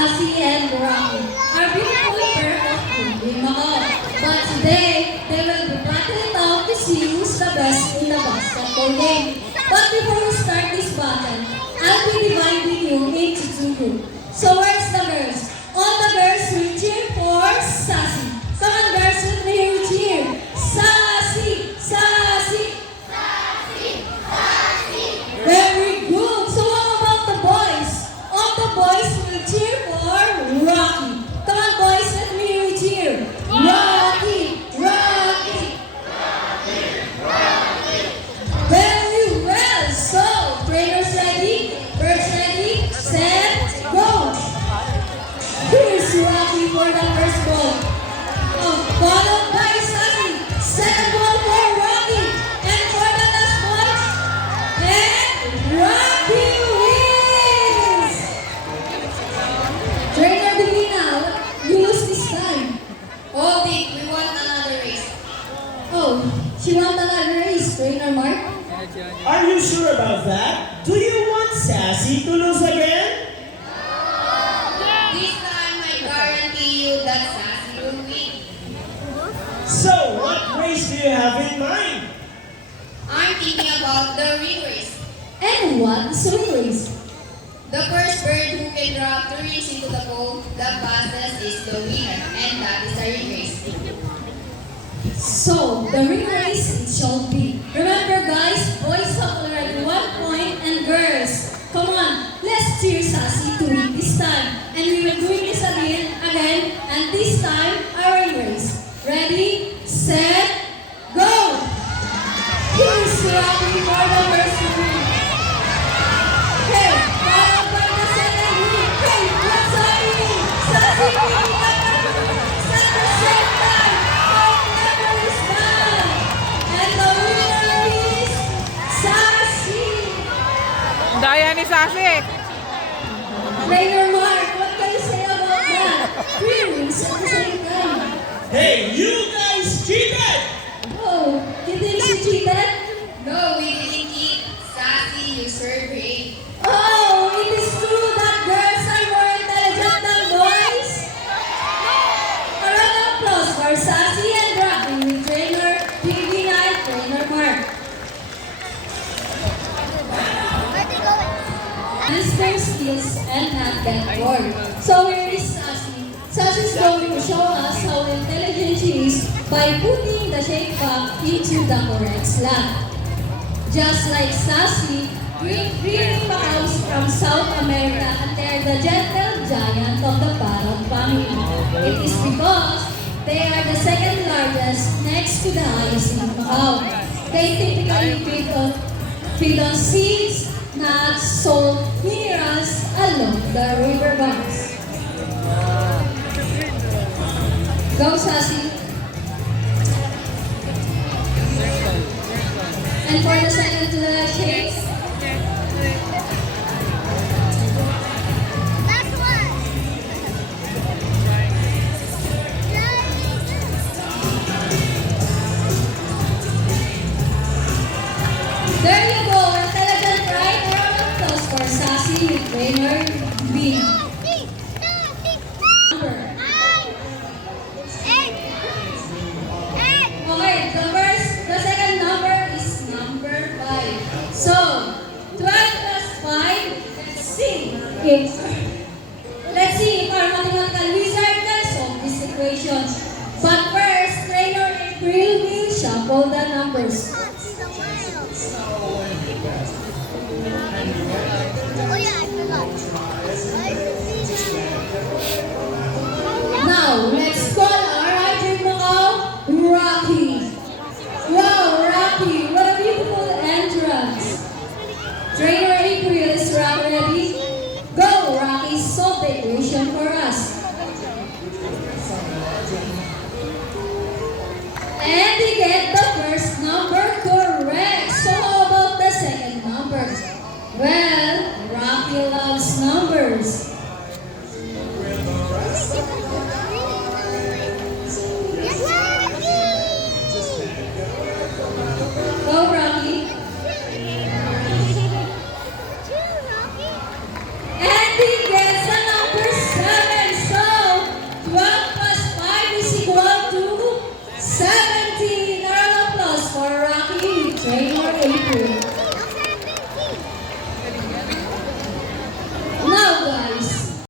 Sassy, and Rocky are beautiful pair of Team Macau. But today, they will be battling it out to see who's the best in the basketball game. But before we start this battle, I'll be dividing you into two groups. So where's the girls? All the girls will cheer for Sassy. Come on girls, with me will cheer. Sassy! Sassy! Very good. So how about the boys? All the boys will cheer for Rocky. Come on boys, let me hear you cheer. Rocky! Rocky! Very well. So, trainers ready? Birds ready? Set, go! Here's Rocky for the first ball. Followed by Sassy. Second ball for Rocky. And for the last ball, and Rocky wins! Trainer Divina, you lose this time. Oh, Dick, we want another race. Oh, she won another race, Trainer Mark. Are you sure about that? Do you want Sassy to lose again? This time, I guarantee you that Sassy will win. So, what race do you have in mind? I'm thinking about the ring race. And what is the race? The first bird who can drop the rings into the bowl, the fastest is the winner, and that is the ring race. So, the ring race it shall be. Remember guys, boys have already 1 point and girls, come on, let's cheer Sassy to win this time. And we will do this again, and this time, our ring race. Ready, set, go! Here's Rocky for the first ring. Hey, followed by the second ring. Hey, what's happening? Sassy winning at the same time. Oh, never is done. And the winner is Sassy. Daya ni Sassy. Trainer Mark, what can you say about that? 3 rings at the same time. Hey, you guys cheated! Oh, you think she cheated? No, we didn't cheat. Sassy used her brain. Oh, it is true that girls are more intelligent than boys. A round of applause for Sassy and Rocky with trainer Piggy and trainer Mark. Master skills and not that bored. So here is Sassy. Sassy is going to show us how intelligent she is by putting the shake back into the correct slot. Just like Sassy, Green comes from South America and they're the gentle giant of the parrot family. It is because they are the second largest next to the highest in Macau. They typically feed on seeds, nuts, salt, minerals along the river banks. Go Sassy! And for the second to the last shakes, there you go, intelligent right? A round of applause for Sassy with trainer B. Number. Okay, the second number is number 5. So, 12 plus 5, let's see. Let's see if our mathematical wizard can solve this equation. But first, trainer April will shuffle the numbers. Oh yeah, I forgot. Now, let's call our Dream Macau, Rocky. Wow, Rocky, what a beautiful entrance. Trainer April, is Rocky ready? Go, Rocky, solve the equation for us. And he get the first number